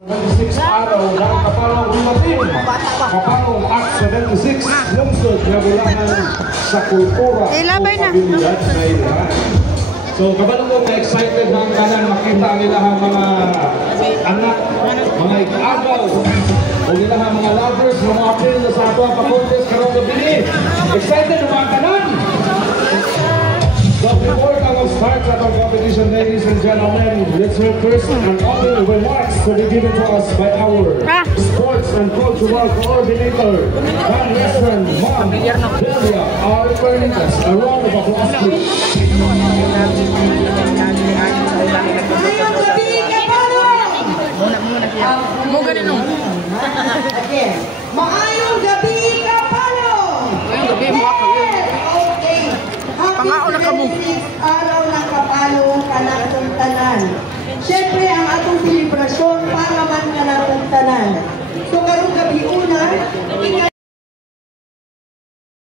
26 araw ng Kapalong Rumatin, Kapalong Act 76, lungsod na Bulacan sa kultura o pabilidad na ilahan. So, kabalo ko na-excited ng kanan makita nila ang mga anak, mga ikagaw, o nila ang mga lovers, mga apel na sa ato ang pa-contest karong gabi. Excited ang mga kanan! So before I will start our competition, ladies and gentlemen, let's hear first an opening remarks to be given to us by our sports and cultural coordinator, Congressman Ma'am Delia R. Pernitas. A round of applause, please. Maayong gabi, Kapalong! Maayong gabi, mga kapalong. Okay. Pangako na kamo. Araw ng Kapalong kanatong tanan. Siyempre, ang atong selebrasyon para man kanatong tanan. So, karong gabi una,